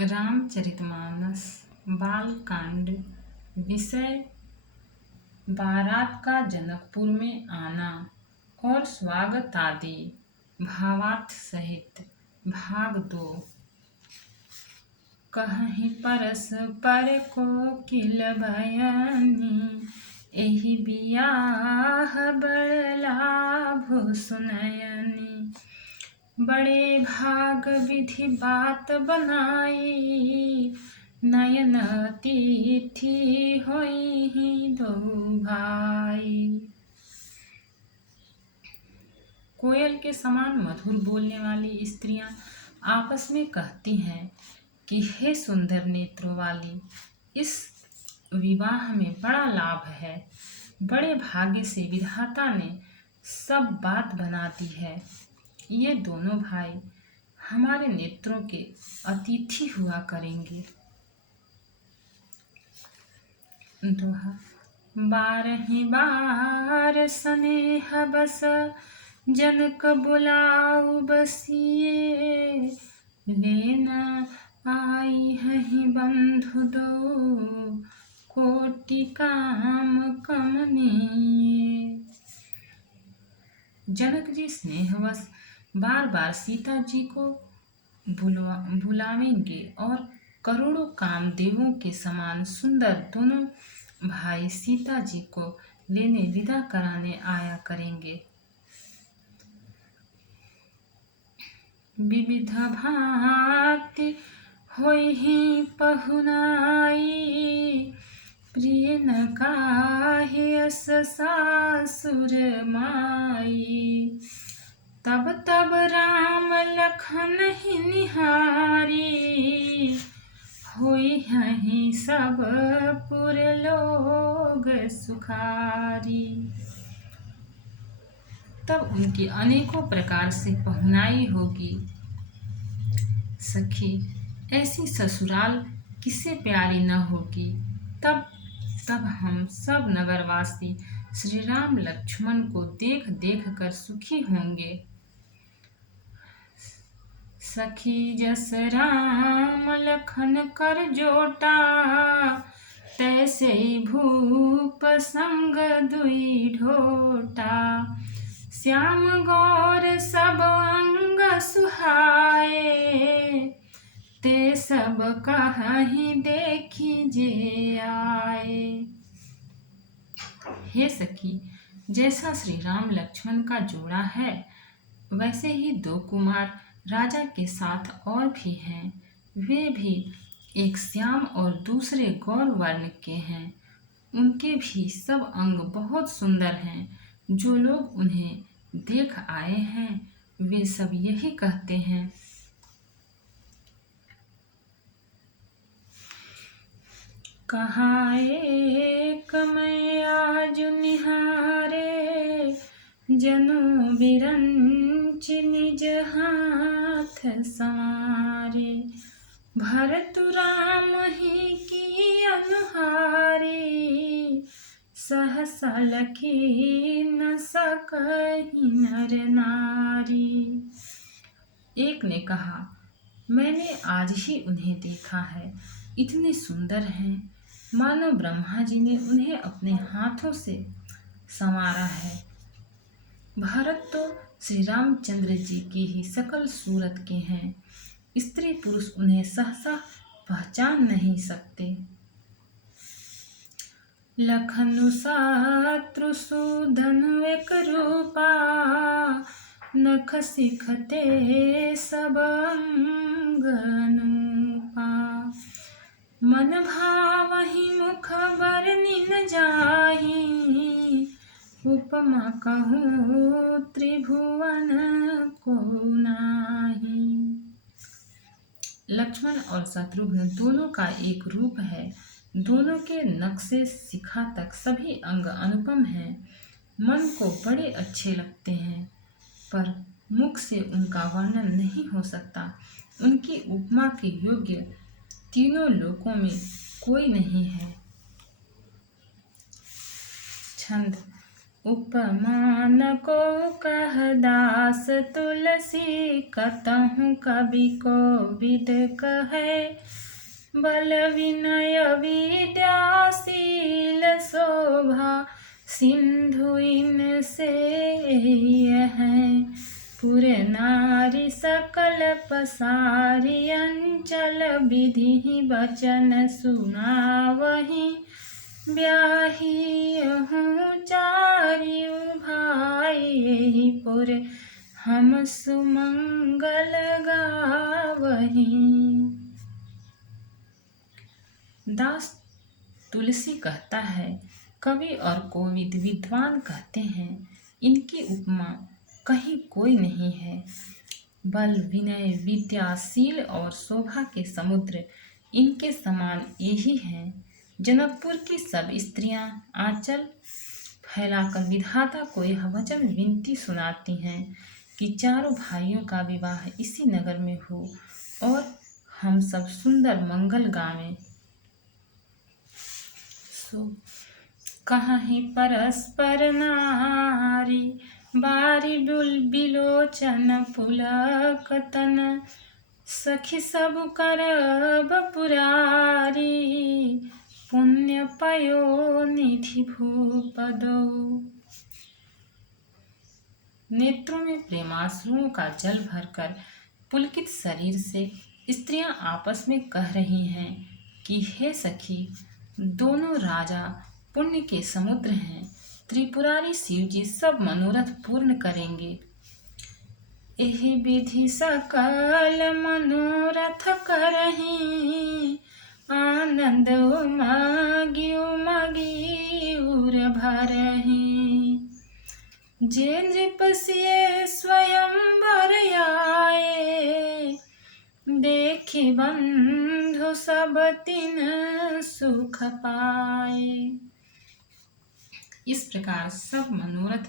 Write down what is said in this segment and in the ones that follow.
रामचरितमानस बालकांड। विषय बारात का जनकपुर में आना और स्वागत आदि। भावार्थ सहित। भाग 2। कहीं परस्पर कोकिल बयनी, एहि बियाह बड़ लाभ सुनयनी। बड़े भाग विधि बात बनाई, नयन अतिथि होई दो भाई। कोयल के समान मधुर बोलने वाली स्त्रियां आपस में कहती हैं कि हे सुंदर नेत्रों वाली, इस विवाह में बड़ा लाभ है। बड़े भाग्य से विधाता ने सब बात बना दी है। ये दोनों भाई हमारे नेत्रों के अतिथि हुआ करेंगे। दोहा। 12 बार स्नेह बस जनक बुलाऊ बसिए, लेना आई हहि बंधु दो कोटि काम कमनीय। जनक जी स्नेहवश बार बार सीता जी को बुलावेंगे और करोड़ों कामदेवों के समान सुंदर दोनों भाई सीता जी को लेने विदा कराने आया करेंगे। विविध भांति होई पहुनाई, प्रिय न काहे अस सासुर माई। तब तब राम लखन ही निहारी, होई हहीं सब पुर लोग सुखारी। तब उनकी अनेकों प्रकार से पहुनाई होगी। सखी, ऐसी ससुराल किसे प्यारी न होगी। तब हम सब नगरवासी श्री राम लक्ष्मण को देख देख कर सुखी होंगे। सखी जस राम लखन कर जोटा, तैसे भूप संग दुई ढोटा। श्याम गौर सब अंग सुहाए, ते सब कहीं देखी जे आए। हे सखी, जैसा श्री राम लक्ष्मण का जोड़ा है, वैसे ही 2 कुमार राजा के साथ और भी हैं। वे भी एक श्याम और दूसरे गौर वर्ण के हैं। उनके भी सब अंग बहुत सुंदर हैं। जो लोग उन्हें देख आए हैं, वे सब यही कहते हैं। कहा एक मैं आज निहारे, जनु बिरंच निज हाथ संवारे। भरत राम ही की अनुहारी, सहसा लखी न सकहि नर नारी। एक ने कहा, मैंने आज ही उन्हें देखा है। इतने सुंदर हैं, मानो ब्रह्मा जी ने उन्हें अपने हाथों से संवारा है। भरत तो श्री रामचंद्र जी की ही सकल सूरत के हैं। स्त्री पुरुष उन्हें सहसा पहचान नहीं सकते। लखनु सात्रु सुधनु एक रूपा, नख सिखते सब अंग अनूपा। मन भावहि मुख बरनि न जाहि, उपमा कहूँ त्रिभुवन को नाही। लक्ष्मण और शत्रुघ्न दोनों का एक रूप है। दोनों के नख से शिखा तक सभी अंग अनुपम हैं। मन को बड़े अच्छे लगते हैं, पर मुख से उनका वर्णन नहीं हो सकता। उनकी उपमा के योग्य तीनों लोकों में कोई नहीं है। छंद। उपमान को कह दास तुलसी, कतहु कवि को विद कहे। बल विनय विद्याशील शोभा, सिंधु इनसे है। पुर नारी सकल पसारी, अंचल विधि वचन सुनावहीं। ब्याही हूँ चारिउ भाई, यही पुर हम सुमंगल गावहीं। दास तुलसी कहता है, कवि और कोविद विद्वान कहते हैं, इनकी उपमा कहीं कोई नहीं है। बल विनय विद्याशील और शोभा के समुद्र इनके समान यही हैं। जनकपुर की सब स्त्रियां आंचल फैलाकर विधाता को यह वचन विनती सुनाती हैं कि चारों भाइयों का विवाह इसी नगर में हो और हम सब सुंदर मंगल गावें। कहीं परस्पर नारी, बारी बिलोचन पुलक तन। सखी सब करब पुरारी, पुण्य पयो निधि भूपदो। नेत्रों में प्रेमाश्रुओं का जल भरकर पुलकित शरीर से स्त्रियां आपस में कह रही हैं कि हे सखी, दोनों राजा पुण्य के समुद्र हैं। त्रिपुरारी शिव जी सब मनोरथ पूर्ण करेंगे। एहि विधि सकल मनोरथ करहीं, आनंद उमगी उमगी उर भरहीं। जे नृप सिए स्वयंवर आए, देखि बंधु सब तिन सुख पाए। इस प्रकार सब मनोरथ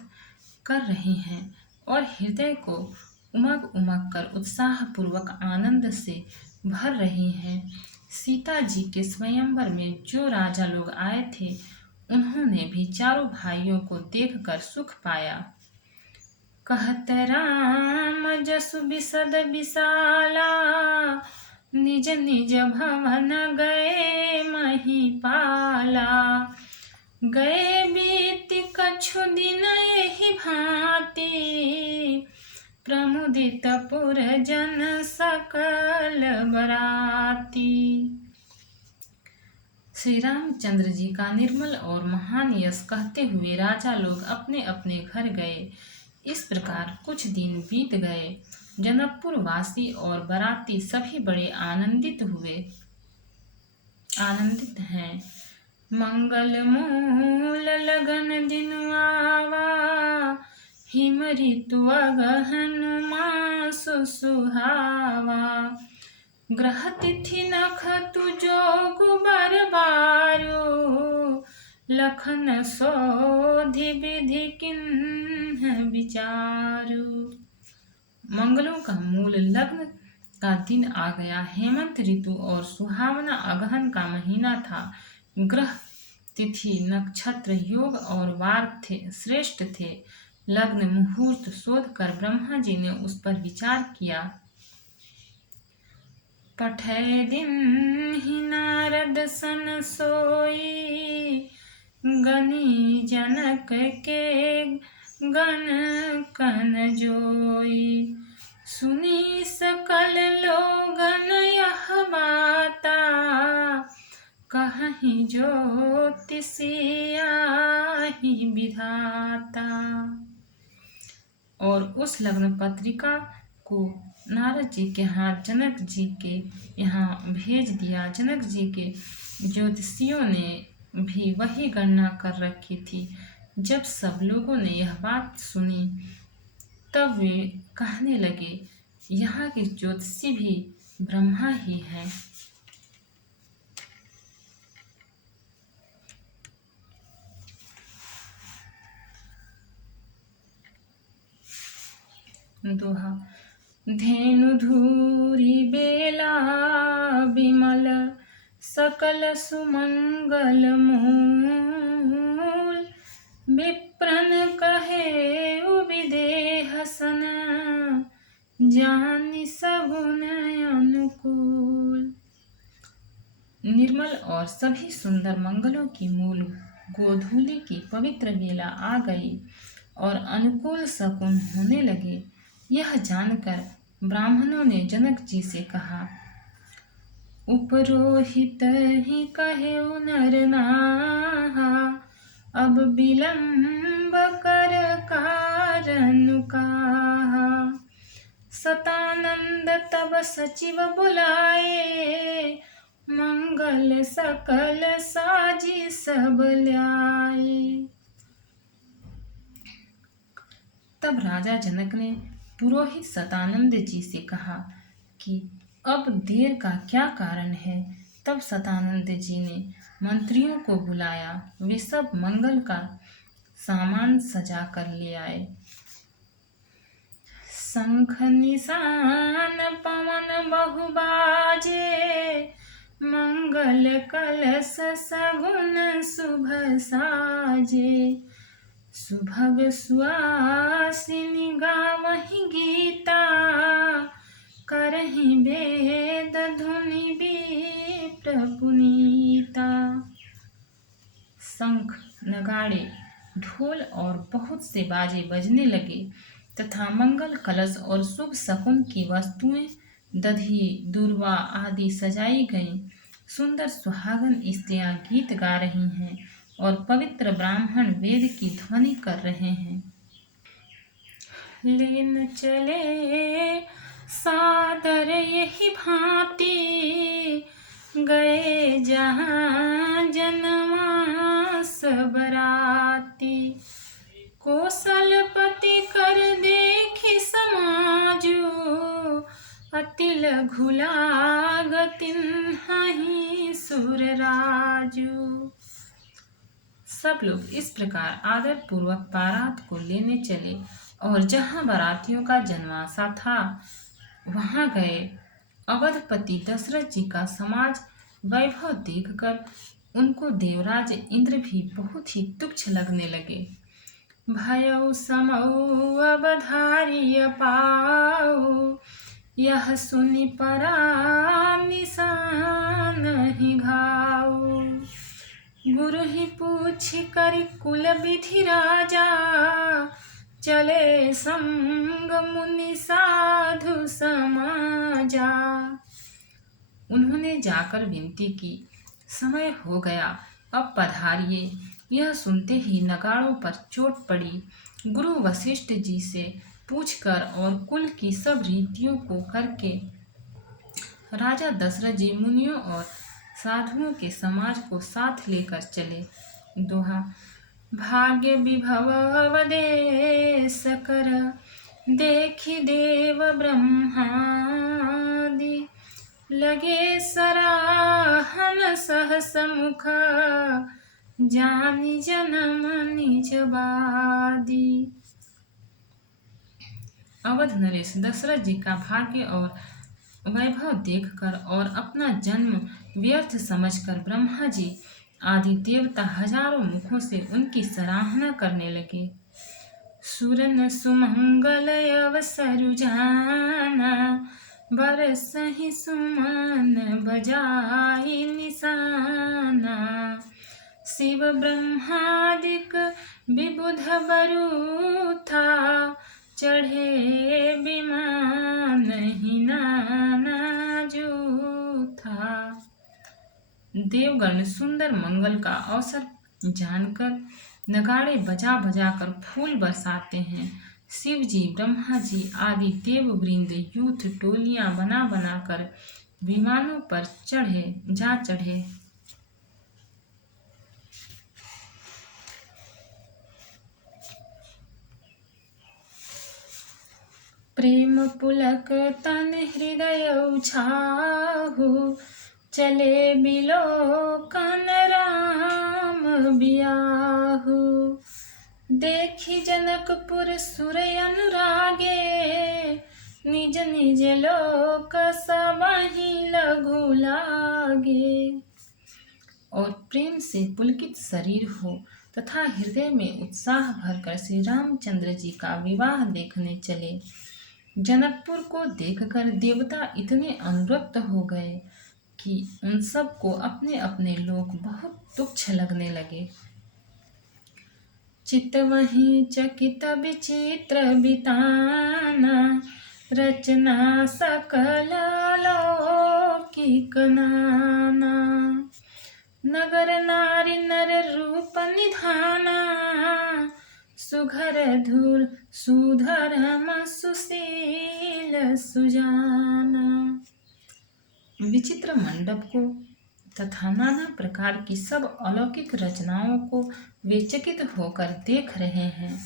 कर रहे हैं और हृदय को उमग उमग कर उत्साह पूर्वक आनंद से भर रही हैं। सीता जी के स्वयंवर में जो राजा लोग आए थे, उन्होंने भी चारों भाइयों को देखकर सुख पाया। कहत राम जसु बिसद विशाला, निज निज भवन गए महिपाला। गए बीति कछु दिन एहि भांति, प्रमुदित पुर जन सकल बराती। श्री रामचंद्र जी का निर्मल और महान यश कहते हुए राजा लोग अपने अपने घर गए। इस प्रकार कुछ दिन बीत गए। जनकपुर वासी और बराती सभी बड़े आनंदित हैं। मंगल मूल लगन दिन आवा, हिम ऋतु अगहन मासु सुहावा। ग्रह तिथि नख तुजो बरबारो, लखन सोधि विधि किन्ह विचारो। मंगलों का मूल लग्न का दिन आ गया। हेमंत ऋतु और सुहावना अगहन का महीना था। ग्रह तिथि नक्षत्र योग और वार श्रेष्ठ थे। लग्न मुहूर्त शोध कर ब्रह्मा जी ने उस पर विचार किया। पठै दिन ही नारद सन सोई, गनी जनक के गण कन जोई। सुनी सकल लोगन यह बाता, कहीं ज्योतिषी आहि विधाता। और उस लग्न पत्रिका को नारद जी के हाथ जनक जी के यहाँ भेज दिया। जनक जी के ज्योतिषियों ने भी वही गणना कर रखी थी। जब सब लोगों ने यह बात सुनी, तब वे कहने लगे, यहाँ के ज्योतिषी भी ब्रह्मा ही है। दोहा। धेनु धूरी बेला विमल, सकल सुमंगल मूल। विप्रन कहे उबिदेह सन, जानि सगुन अनुकूल। निर्मल और सभी सुंदर मंगलों की मूल गोधूली की पवित्र बेला आ गई और अनुकूल शकुन होने लगे। यह जानकर ब्राह्मणों ने जनक जी से कहा, उपरोहित ही कहे नर नाहा, अब विलंब कर कारण कहा। सतानंद तब सचिव बुलाए, मंगल सकल साजी सब ल्याए। तब राजा जनक ने पुरोहित सतानंद जी से कहा कि अब देर का क्या कारण है। तब सतानंद जी ने मंत्रियों को बुलाया। वे सब मंगल का सामान सजा कर ले आए। शंख निशान पवन बहुबाजे, मंगल कलश सगुन शुभ साजे। सुभग सुआसिनी गावहि गीता, करहि वेद धुनि विप्र पुनीता। शंख, नगाड़े, ढोल और बहुत से बाजे बजने लगे तथा मंगल कलश और शुभ शकुन की वस्तुएं दधी दूर्वा आदि सजाई गईं। सुंदर सुहागन स्त्रियां गीत गा रही हैं और पवित्र ब्राह्मण वेद की ध्वनि कर रहे हैं। लेन चले सादर यही भांति, गए जहाँ जनमास बराती। कौशलपति कर देखी समाजु, अति लघु लागतिन हहीं सुर राजू। सब लोग इस प्रकार आदर पूर्वक बारात को लेने चले और जहाँ बारातियों का जनवासा था वहां गए। अवधपति दशरथ जी का समाज वैभव देखकर उनको देवराज इंद्र भी बहुत ही तुच्छ लगने लगे। भयउ समऊ अवधार्य पाऊ, यह सुनि परा निशान ही घाऊ। गुरु ही पूछि करि कुल विधि राजा, चले संग मुनि साधु समाजा। उन्होंने जाकर विनती की, समय हो गया, अब पधारिए। यह सुनते ही नगाड़ों पर चोट पड़ी। गुरु वशिष्ठ जी से पूछकर और कुल की सब रीतियों को करके राजा दशरथ जी मुनियों और साधुओं के समाज को साथ लेकर चले। दोहा। भाग्य विभव अवदेश कर, देखी देव ब्रह्मादि। लगे सराहन सहस मुख, जानि जन्म निज बादी। अवध नरेश दशरथ जी का भाग्य और वैभव देखकर और अपना जन्म व्यर्थ समझकर ब्रह्मा जी आदि देवता हजारों मुखों से उनकी सराहना करने लगे। सुरन सुमंगल अवसरु जाना, बरसहि सुमन बजाई निशाना। शिव ब्रह्मादिक विबुध बरु था, चढ़े विमान ही नाना जो था। देवगण सुंदर मंगल का अवसर जानकर नगाड़े बजा बजा कर फूल बरसाते हैं। शिव जी, ब्रह्मा जी आदि देववृंद यूथ टोलियां बना बनाकर विमानों पर चढ़े। प्रेम पुलक तन हृदय छाहु, चले बिलोकन राम बियाहु। देखी जनकपुर सुर अनुरागे, निज निज लोक सबहि लघु लागे। और प्रेम से पुलकित शरीर हो तथा हृदय में उत्साह भरकर श्री रामचंद्र जी का विवाह देखने चले। जनकपुर को देखकर देवता इतने अनुरक्त हो गए कि उन सबको अपने अपने लोक बहुत तुच्छ लगने लगे। चितवहि चकित विचित्र बिताना, रचना सकल लौकिक नाना। नगर नारी नर रूप निधाना, सुघर धुर सुधर्म सुशील सुजाना। विचित्र मंडप को तथा नाना प्रकार की सब अलौकिक रचनाओं को वे चकित होकर देख रहे हैं।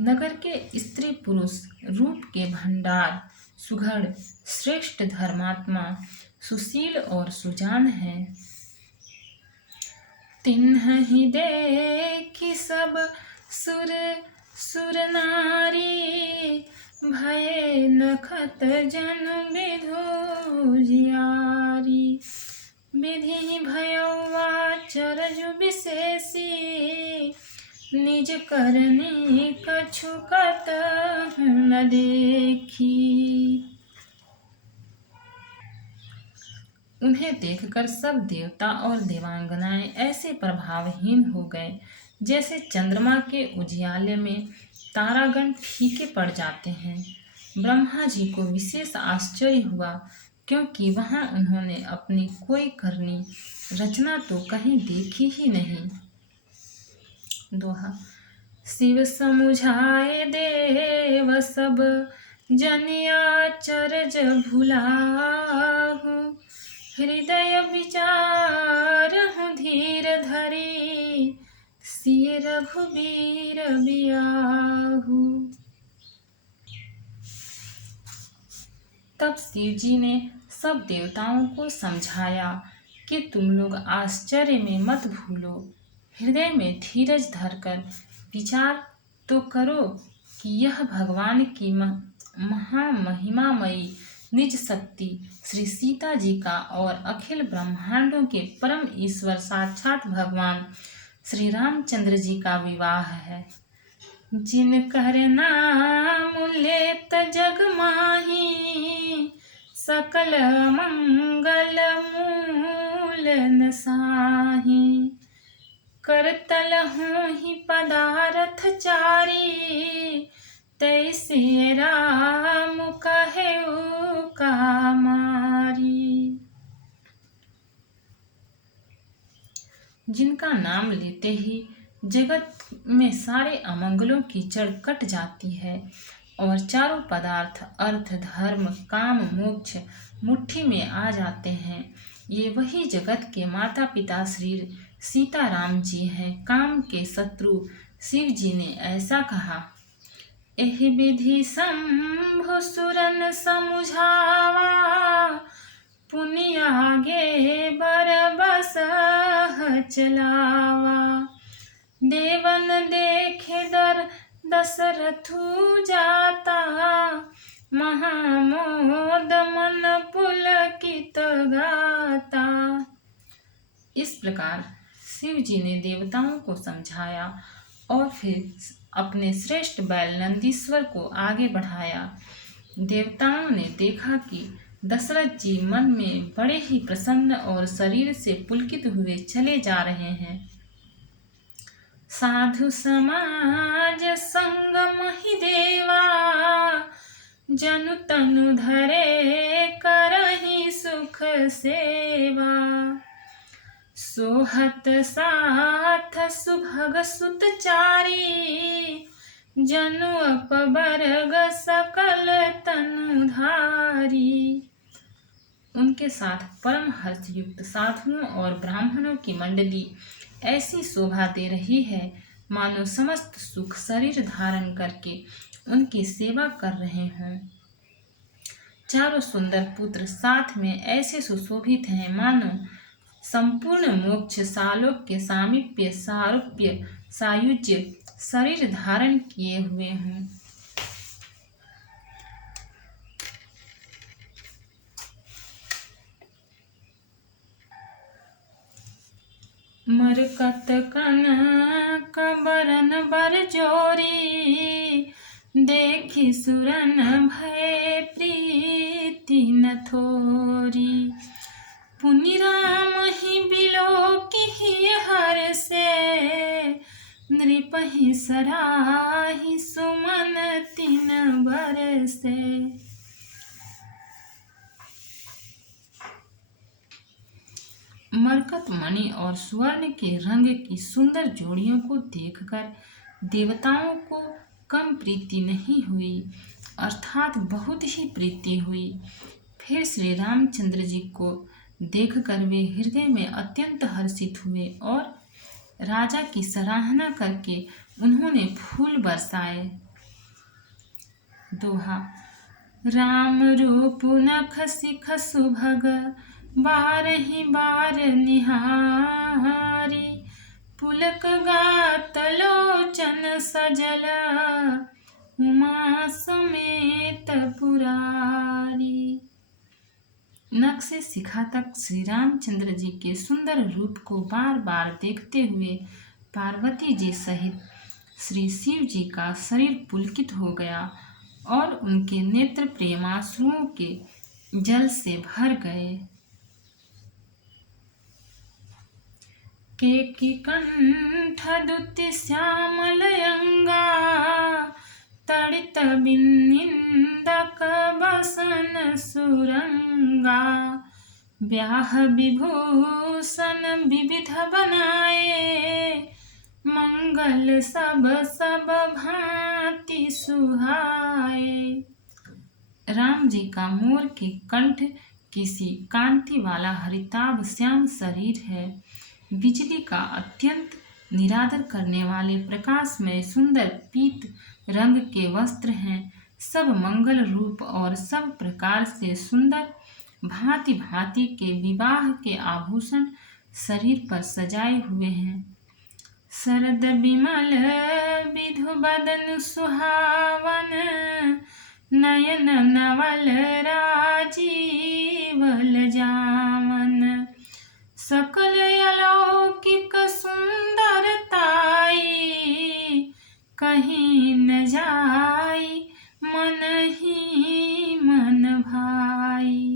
नगर के स्त्री पुरुष रूप के भंडार, सुघड़, श्रेष्ठ धर्मात्मा, सुशील और सुजान हैं। तिन्हि देखि सब सुर सुर नारी, भय नखत जनु विधु जियारी। विधि भयउ आचरजु विशेषी, निज करनी कछु कतहु न देखी। उन्हें देखकर सब देवता और देवांगनाएं ऐसे प्रभावहीन हो गए जैसे चंद्रमा के उजियाले में तारागण फीके पड़ जाते हैं। ब्रह्मा जी को विशेष आश्चर्य हुआ, क्योंकि वहां उन्होंने अपनी कोई करनी रचना तो कहीं देखी ही नहीं। दोहा। शिव समुझाए देव सब, जनिया चरज भुलाहु। हृदय विचार धीर धरी, सिय रघुबीर बियाहु। तब शिव जी ने सब देवताओं को समझाया कि तुम लोग आश्चर्य में मत भूलो, हृदय में धीरज धरकर विचार तो करो कि यह भगवान की महामहिमामयी निज शक्ति श्री सीता जी का और अखिल ब्रह्मांडों के परम ईश्वर साक्षात भगवान श्री रामचंद्र जी का विवाह है। जिन कर नाम लेत जग माही, सकल मंगल मूल नसाही। करतल होहि पदारथ चारी, तैसे राम कहेउ कामारी। जिनका नाम लेते ही जगत में सारे अमंगलों की जड़ कट जाती है और चारों पदार्थ अर्थ धर्म काम मोक्ष मुट्ठी में आ जाते हैं। ये वही जगत के माता पिता श्री सीताराम जी हैं। काम के शत्रु शिव जी ने ऐसा कहा, एहि विधि शंभु सुरन समुझावा, पुनि आगे बर बसह चलावा। देवन देखे दर दशरथु जाता, महामोद मन पुलकित गाता। इस प्रकार शिव जी ने देवताओं को समझाया और फिर अपने श्रेष्ठ बैल नंदीश्वर को आगे बढ़ाया। देवताओं ने देखा कि दशरथ जी मन में बड़े ही प्रसन्न और शरीर से पुलकित हुए चले जा रहे हैं। साधु समाज संग महि देवा, जनु तनु धरे करहि सुख सेवा। सोहत साथ सुभग सुत चारी, जनु अपबरग सकल तनुधारी। उनके साथ परम हर्षयुक्त साधुओं और ब्राह्मणों की मंडली ऐसी शोभा दे रही है मानो समस्त सुख शरीर धारण करके उनकी सेवा कर रहे हों। चारों सुंदर पुत्र साथ में ऐसे सुशोभित हैं मानो संपूर्ण मोक्ष सालोक्य सामीप्य सारूप्य सायुज्य शरीर धारण किए हुए हों। मरकत कनक बरन बर जोरी, देखी सुरन भय प्रीति न थोरी। पुनि राम ही बिलोकी हर से, नृपहि सराहि सुमन तिन बरसे। मरकत मणि और स्वर्ण के रंग की सुंदर जोड़ियों को देखकर देवताओं को कम प्रीति नहीं हुई, अर्थात बहुत ही प्रीति हुई। फिर श्री रामचंद्र जी को देखकर वे हृदय में अत्यंत हर्षित हुए और राजा की सराहना करके उन्होंने फूल बरसाए। दोहा। राम रूप नख सिख सुभग, बारहि बार निहारी। पुलक गात लोचन सजल, उमा समेत पुरारी। नख से शिखा तक श्री रामचंद्र जी के सुंदर रूप को बार बार देखते हुए पार्वती जी सहित श्री शिव जी का शरीर पुलकित हो गया और उनके नेत्र प्रेमाश्रुओं के जल से भर गए। केकी कंठ दुति श्यामल अंगा, तड़ित बिनिंदक बसन सुरंगा। ब्याह विभूषण विविध बनाए, मंगल सब सब भांति सुहाए। राम जी का मोर के कंठ किसी कांति वाला हरिताभ श्याम शरीर है। बिजली का अत्यंत निरादर करने वाले प्रकाशमय सुंदर पीत रंग के वस्त्र हैं। सब मंगल रूप और सब प्रकार से सुंदर भांति भांति के विवाह के आभूषण शरीर पर सजाए हुए हैं। शरद विमल विधु बदन सुहावन, नयन नवल राजीवल जावन। सकल अलौकिक सुंदरताई, कहीं न जाई मन ही मन भाई।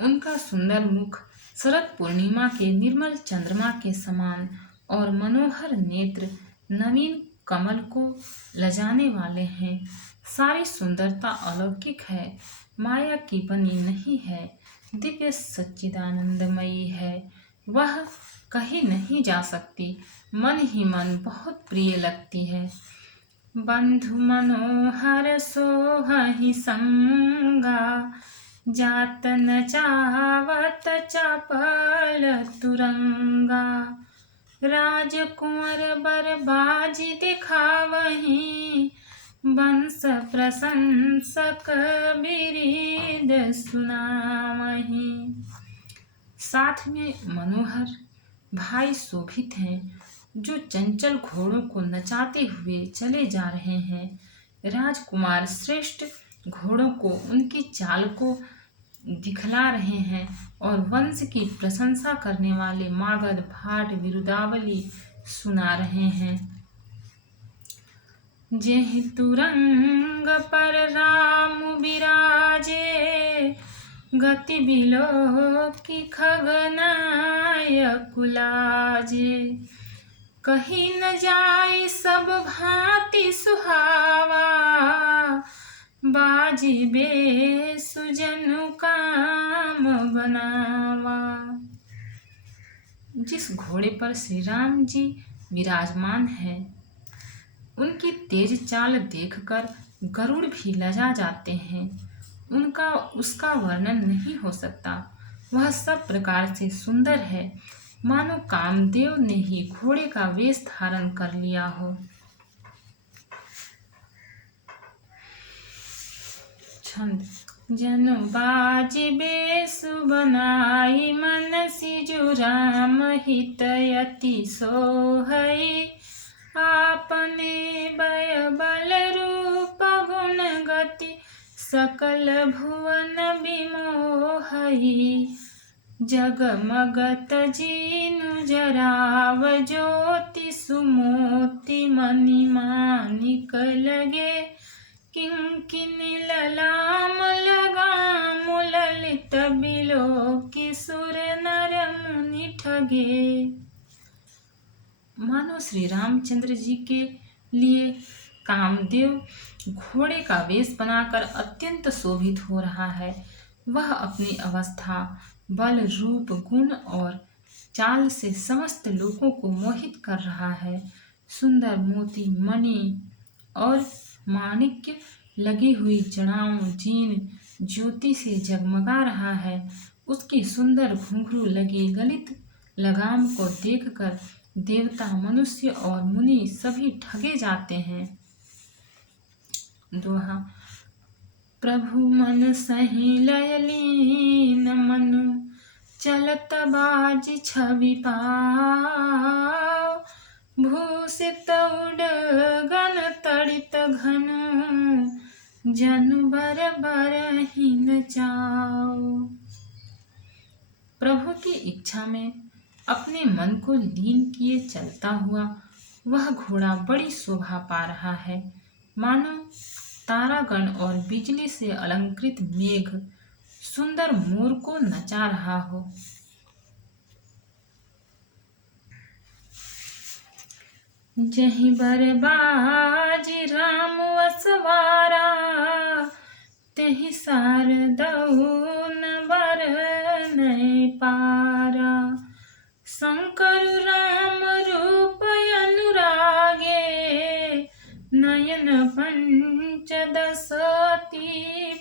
उनका सुंदर मुख शरद पूर्णिमा के निर्मल चंद्रमा के समान और मनोहर नेत्र नवीन कमल को लजाने वाले हैं। सारी सुंदरता अलौकिक है, माया की बनी नहीं है, दिव्य सच्चिदानंदमयी है। वह कहीं नहीं जा सकती, मन ही मन बहुत प्रिय लगती है। बंधु मनोहर सोहहि संगा, जात न चावत चपल तुरंगा। राजकुंवर बरबाजी दिखावही, वंश प्रशंसक बिरीद सुनावही। साथ में मनोहर भाई शोभित हैं, जो चंचल घोड़ों को नचाते हुए चले जा रहे हैं। राजकुमार श्रेष्ठ घोड़ों को उनकी चाल को दिखला रहे हैं और वंश की प्रशंसा करने वाले मागध भाट बिरुदावली सुना रहे हैं। जेहि तुरंग पर राम विराजे, गति बिलोकी खगनाय कुलाजे। कहीं न जाई सब भांति सुहावा, बाजी बे सुजनु काम बनावा। जिस घोड़े पर श्री राम जी विराजमान है, उनकी तेज चाल देखकर गरुड़ भी लजा जाते हैं। उसका वर्णन नहीं हो सकता। वह सब प्रकार से सुंदर है, मानो कामदेव ने ही घोड़े का वेश धारण कर लिया हो। छंद। जनु बाजी बेसु बनाई, मन सिजु राम हितयति सोहई। आपने बय बल रूप गुण गति, सकल भुवन विमोहई। जगमगत जीनु जराव ज्योति सुमोति मणि मानिक लगे किंकिनी ललाम लगाम ललित बिलोकी सुर नर मुनि ठगे। मानो श्री रामचंद्र जी के लिए कामदेव घोड़े का वेश बनाकर अत्यंत शोभित हो रहा है। वह अपनी अवस्था, बल, रूप, गुण और चाल से समस्त लोगों को मोहित कर रहा है। सुंदर मोती, मणि और माणिक्य लगी हुई जड़ाओं जीन ज्योति से जगमगा रहा है। उसकी सुंदर घुंघरू लगी ललित लगाम को देखकर देवता, मनुष्य और मुनि सभी ठगे जाते हैं। दोहा। प्रभु मन सही लय लीन मनु चलत बाजी छवि पाव भूषित उडगन तड़ित घन जनु बर बरहिन चाओ। प्रभु की इच्छा में अपने मन को लीन किए चलता हुआ वह घोड़ा बड़ी शोभा पा रहा है, मानो तारागण और बिजली से अलंकृत मेघ सुंदर मोर को नचा रहा हो। जहीं बरबाजी राम असवारा तेहि शारदौन बरनय पारा। शंकर राम रूप अनुरागे नयन पंचदशती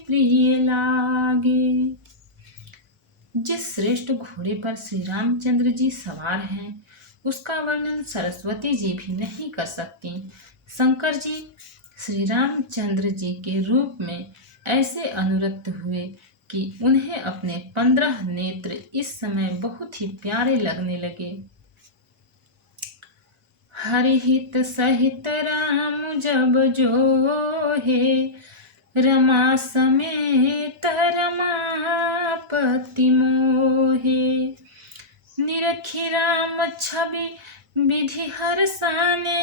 प्रिय लागे। जिस श्रेष्ठ घोड़े पर श्री रामचंद्र जी सवार हैं उसका वर्णन सरस्वती जी भी नहीं कर सकती। शंकर जी श्री रामचंद्र जी के रूप में ऐसे अनुरक्त हुए कि उन्हें अपने 15 नेत्र इस समय बहुत ही प्यारे लगने लगे। हरिहित सहित राम जब जोहे रमा समेत रमापति मोहे। निरखी राम छवि विधि हरसाने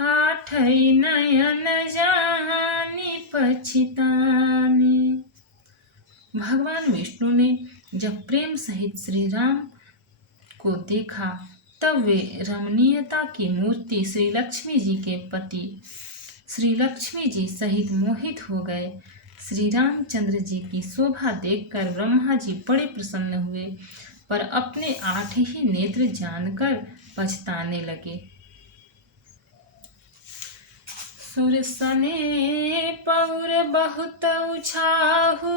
आठै नयन जानी पछिताने। भगवान विष्णु ने जब प्रेम सहित श्री राम को देखा तब वे रमणीयता की मूर्ति श्री लक्ष्मी जी के पति श्री लक्ष्मी जी सहित मोहित हो गए। श्री रामचंद्र जी की शोभा देखकर ब्रह्मा जी बड़े प्रसन्न हुए, पर अपने 8 ही नेत्र जानकर पछताने लगे। सुर सने पौर बहुत उछाहु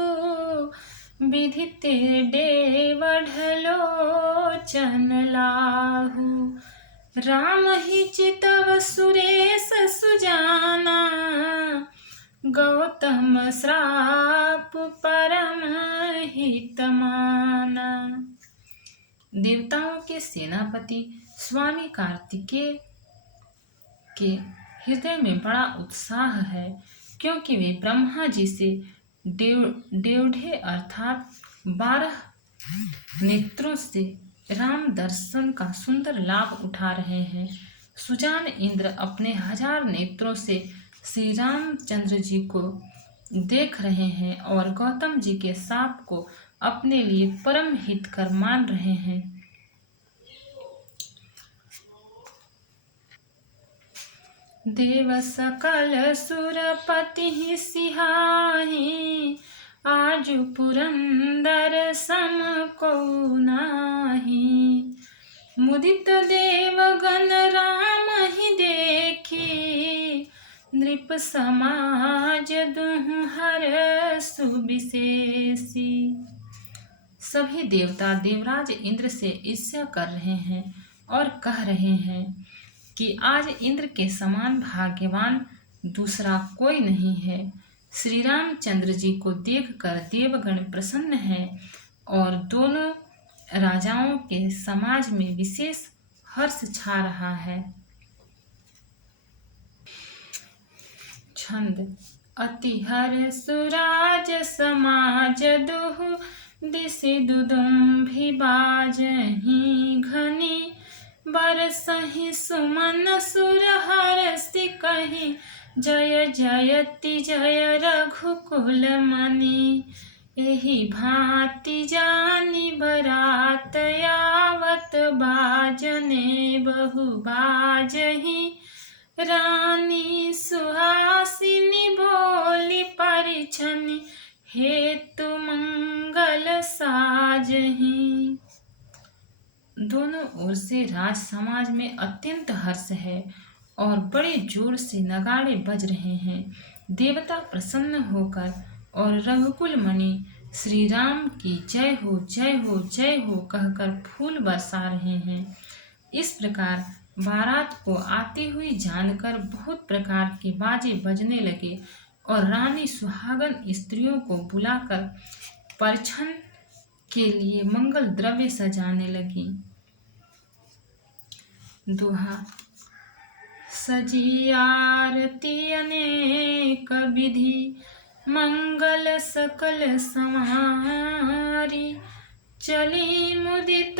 विधिते डेव ढलोचन लाहु। राम ही चितव सुरेश सुजाना गौतम श्राप परम हित माना। देवताओं के सेनापति स्वामी कार्तिकेय के हृदय में बड़ा उत्साह है, क्योंकि वे ब्रह्मा जी से डेढ़े अर्थात 12 नेत्रों से राम दर्शन का सुंदर लाभ उठा रहे हैं। सुजान इंद्र अपने 1000 नेत्रों से श्री रामचंद्र जी को देख रहे हैं और गौतम जी के शाप को अपने लिए परम हितकर मान रहे हैं। देव सकल सुरपति सिहाही आजु पुरंदर सम को नाही। मुदित देवगण राम ही देखी नृप समाज दुहु हर सुविशेषी। सभी देवता देवराज इंद्र से ईर्ष्या कर रहे हैं और कह रहे हैं कि आज इंद्र के समान भाग्यवान दूसरा कोई नहीं है। श्री रामचंद्र जी को देखकर देवगण प्रसन्न हैं और दोनों राजाओं के समाज में विशेष हर्ष छा रहा है। छंद। अति हर सुराज समाज दुहु दिसि दुदुम्भी बाजहि घनी, बरसहि सुमन सुर हरषि कहि, जय जयति जय रघुकुल मनि। एहि भांति जानी बरात आवत, बाजने बहु बाजहि, रानी सुहासिनी बोली परिछनि, हेतु मंगल साजहि। दोनों ओर से राज समाज में अत्यंत हर्ष है और बड़े जोर से नगाड़े बज रहे हैं। देवता प्रसन्न होकर और रघुकुल मणि श्री राम की जय हो जय हो जय हो कहकर फूल बरसा रहे हैं। इस प्रकार बारात को आती हुई जानकर बहुत प्रकार के बाजे बजने लगे और रानी सुहागन स्त्रियों को बुलाकर परिछन के लिए मंगल द्रव्य सजाने लगी। दोहा। सजी आरती अनेक विधि, मंगल सकल संहारी, चली मुदित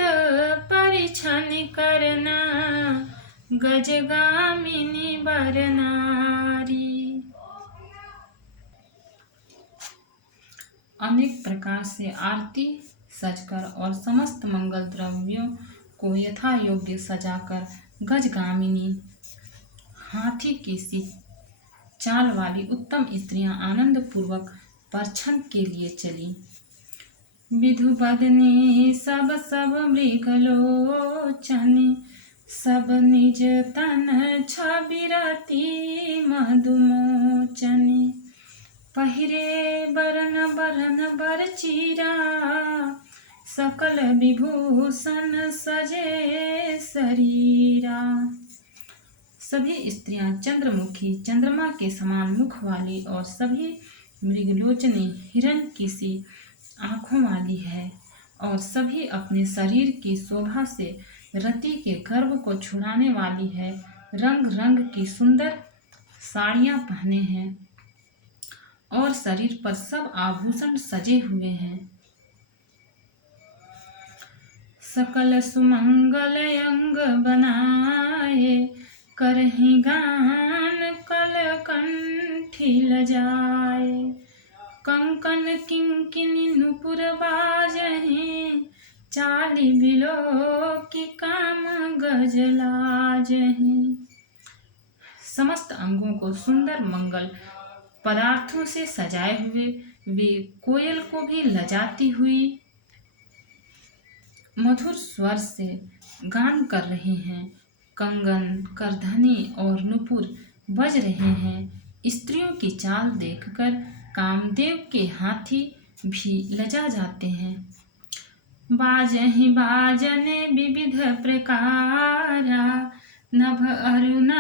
परिछन करना, गजगामिनी बर नारी। अनेक प्रकार से आरती सजकर और समस्त मंगल द्रव्यों को यथा योग्य सजाकर गजगामिनी हाथी की सी चाल वाली उत्तम स्त्रियां आनंद पूर्वक परिछन के लिए चली। विधु बदनी सब मृगलोचनी, सब निज तन छबिरती मधुमोचनी। पहिरे बरन बरन बर चीरा, सकल विभूषण सजे शरीरा। सभी स्त्रियां चंद्रमुखी चंद्रमा के समान मुख वाली और सभी मृगलोचनी हिरण की सी आँखों वाली है और सभी अपने शरीर की शोभा से रति के गर्भ को छुड़ाने वाली है। रंग रंग की सुंदर साड़ियाँ पहने हैं और शरीर पर सब आभूषण सजे हुए हैं। सकल सुमंगल अंग बनाए, करहि गान कल कंठी लजाए। कंकन किंकिनी नुपुर बाजहि, चाली बिलो की काम गज लाजहि। समस्त अंगों को सुंदर मंगल पदार्थों से सजाए हुए वे कोयल को भी लजाती हुई मधुर स्वर से गान कर रहे हैं। कंगन, करधनी और नुपुर बज रहे हैं। स्त्रियों की चाल देखकर कामदेव के हाथी भी लजा जाते हैं। बाजहि बाजने विविध प्रकारा, नभ अरुण